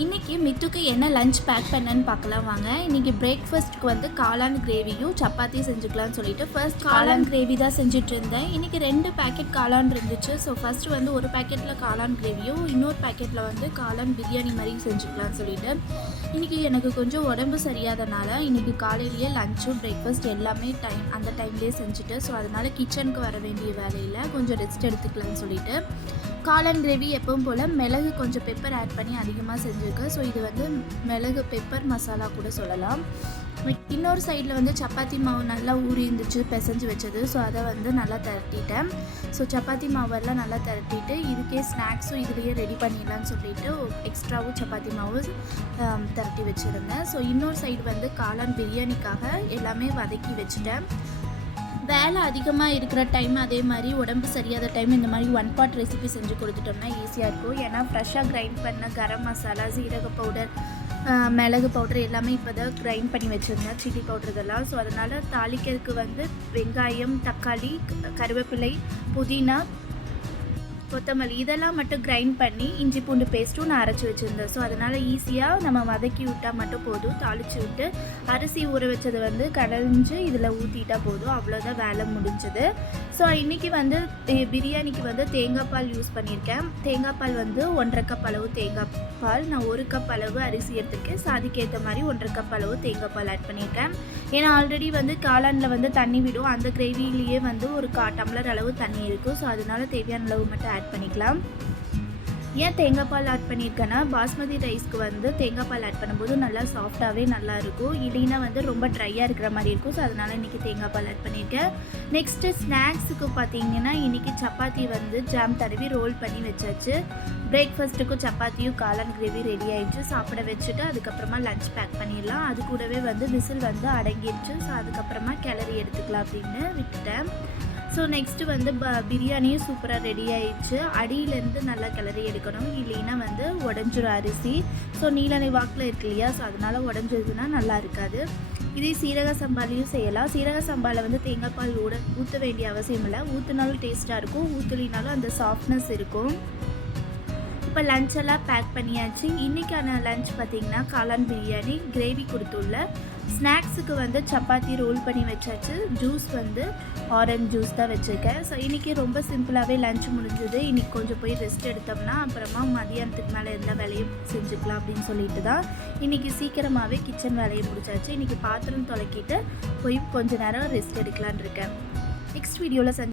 இன்றைக்கி மித்துக்கு என்ன lunch back பண்ணேன்னு பார்க்கலாம் வாங்க. இன்றைக்கி பிரேக்ஃபாஸ்ட்டுக்கு வந்து காளான் கிரேவியும் சப்பாத்தி செஞ்சுக்கலாம்னு சொல்லிட்டு ஃபர்ஸ்ட் காளான் கிரேவி தான் செஞ்சுட்டு இருந்தேன். இன்றைக்கி ரெண்டு பேக்கெட் காளான் இருந்துச்சு. ஸோ ஃபஸ்ட்டு வந்து ஒரு பேக்கெட்டில் காளான் கிரேவியும் இன்னொரு பேக்கெட்டில் வந்து காளான் பிரியாணி மாதிரி செஞ்சுக்கலாம்னு சொல்லிட்டு. இன்றைக்கி எனக்கு கொஞ்சம் உடம்பு சரியாதனால இன்றைக்கி காலையிலேயே லஞ்சும் பிரேக்ஃபாஸ்ட் எல்லாமே டைம் அந்த டைம்லேயே செஞ்சுட்டு ஸோ அதனால் கிச்சனுக்கு வர வேண்டிய வேலையில் கொஞ்சம் ரெஸ்ட் எடுத்துக்கலாம்னு சொல்லிட்டு. காளான் கிரேவி எப்பவும் போல் மிளகு கொஞ்சம் பெப்பர் ஆட் பண்ணி அதிகமாக வச்சுருக்கேன் ஸோ இது வந்து மிளகு பெப்பர் மசாலா கூட சொல்லலாம். இன்னொரு சைடில் வந்து சப்பாத்தி மாவு நல்லா ஊறி இருந்துச்சு பிசைஞ்சு வச்சது. ஸோ அதை வந்து நல்லா திரட்டிட்டேன். ஸோ சப்பாத்தி மாவெல்லாம் நல்லா திரட்டிட்டு இதுக்கே ஸ்நாக்ஸும் இதுலேயே ரெடி பண்ணிடலாம்னு சொல்லிட்டு எக்ஸ்ட்ராவும் சப்பாத்தி மாவு திரட்டி வச்சுருந்தேன். ஸோ இன்னொரு சைடு வந்து காளான் பிரியாணிக்காக எல்லாமே வதக்கி வச்சுட்டேன். வேலை அதிகமாக இருக்கிற டைம் அதே மாதிரி உடம்பு சரியாத டைம் இந்த மாதிரி ஒன் பாட் ரெசிபி செஞ்சு கொடுத்துட்டோம்னா ஈஸியாக இருக்கும். ஏன்னா ஃப்ரெஷ்ஷாக கிரைண்ட் பண்ண கரம் மசாலா சீரக பவுடர் மிளகு பவுடர் எல்லாமே இப்போ தான் கிரைண்ட் பண்ணி வச்சுருந்தேன். சில்லி பவுடர் இதெல்லாம். ஸோ அதனால் தாளிக்கிறதுக்கு வந்து வெங்காயம் தக்காளி க- கருவேப்பிலை புதினா கொத்தமல்லி இதெல்லாம் மட்டும் கிரைண்ட் பண்ணி இஞ்சி பூண்டு பேஸ்ட்டும் நான் அரைச்சி வச்சுருந்தேன். ஸோ அதனால் ஈஸியாக நம்ம வதக்கி விட்டால் மட்டும் போதும். தாளித்து விட்டு அரிசி ஊற வச்சது வந்து கடைஞ்சு இதில் ஊற்றிட்டா போதும். அவ்வளோதான் வேலை முடிஞ்சது. ஸோ இன்றைக்கி வந்து பிரியாணிக்கு வந்து தேங்காய் பால் யூஸ் பண்ணியிருக்கேன். தேங்காய் பால் வந்து ஒன்றரை கப் அளவு தேங்காய் பால். நான் ஒரு கப் அளவு அரிசி எடுத்துருக்கேன். ஸோ அதுக்கேற்ற மாதிரி ஒன்றரை கப் அளவு தேங்காய் பால் ஆட் பண்ணியிருக்கேன். ஏன்னா ஆல்ரெடி வந்து காளானில் வந்து தண்ணி விடும். அந்த கிரேவிலேயே வந்து ஒரு கா டம்ளர் அளவு தண்ணி இருக்கும். ஸோ அதனால தேவையான அளவு மட்டும் ஆட் பண்ணிக்கலாம். ஏன் தேங்காய் பால் ஆட் பண்ணியிருக்கேன்னா பாஸ்மதி ரைஸ்க்கு வந்து தேங்காய் பால் ஆட் பண்ணும்போது நல்லா சாஃப்டாகவே நல்லாயிருக்கும் இல்லைன்னா வந்து ரொம்ப ட்ரையாக இருக்கிற மாதிரி இருக்கும். ஸோ அதனால் இன்றைக்கி தேங்காய் பால் ஆட் பண்ணியிருக்கேன் நெக்ஸ்ட்டு ஸ்நாக்ஸுக்கு பார்த்தீங்கன்னா இன்றைக்கி சப்பாத்தி வந்து ஜாம் தடவி ரோல் பண்ணி வச்சாச்சு. பிரேக்ஃபாஸ்ட்டுக்கும் சப்பாத்தியும் காளான் கிரேவி ரெடி ஆகிடுச்சு சாப்பிட வச்சுட்டு அதுக்கப்புறமா லஞ்ச் பேக் பண்ணிடலாம். அது கூடவே வந்து விசில் வந்து அடங்கிடுச்சு. ஸோ அதுக்கப்புறமா கிளறி எடுத்துக்கலாம் அப்படின்னு விட்டுட்டேன். ஸோ நெக்ஸ்ட்டு வந்து ப பிரியாணியும் சூப்பராக ரெடி ஆயிடுச்சு. அடியிலேருந்து நல்லா கிளறி எடுக்கணும். இல்லைன்னா வந்து உடஞ்சிரும் அரிசி. ஸோ நீலனை வாக்கில் இருக்கு இல்லையா? ஸோ அதனால் உடஞ்சிருதுன்னா நல்லா இருக்காது. இதே சீரக சம்பாலையும் செய்யலாம். சீரக சம்பாவில் வந்து தேங்காய் பால் ஊட ஊற்ற வேண்டிய அவசியம் இல்லை. ஊற்றினாலும் டேஸ்ட்டாக இருக்கும். ஊற்றலினாலும் அந்த சாஃப்ட்னஸ் இருக்கும். இப்போ லஞ்செல்லாம் பேக் பண்ணியாச்சு. இன்றைக்கான லஞ்ச் பார்த்தீங்கன்னா காளான் பிரியாணி கிரேவி கொடுத்துள்ள. ஸ்நாக்ஸுக்கு வந்து சப்பாத்தி ரோல் பண்ணி வச்சாச்சு. ஜூஸ் வந்து ஆரஞ்சு ஜூஸ் தான் வச்சுருக்கேன். ஸோ இன்றைக்கி ரொம்ப சிம்பிளாகவே லஞ்ச் முடிஞ்சது. இன்றைக்கி கொஞ்சம் போய் ரெஸ்ட் எடுத்தோம்னா அப்புறமா மதியானத்துக்கு மேலே எல்லா வேலையும் செஞ்சுக்கலாம் அப்படின்னு சொல்லிட்டு தான் இன்றைக்கி சீக்கிரமாகவே கிச்சன் வேலையை முடிச்சாச்சு. இன்றைக்கி பாத்திரம் துலக்கிட்டு போய் கொஞ்சம் நேரம் ரெஸ்ட் எடுக்கலான்னு இருக்கேன். நெக்ஸ்ட் வீடியோவில் செஞ்சு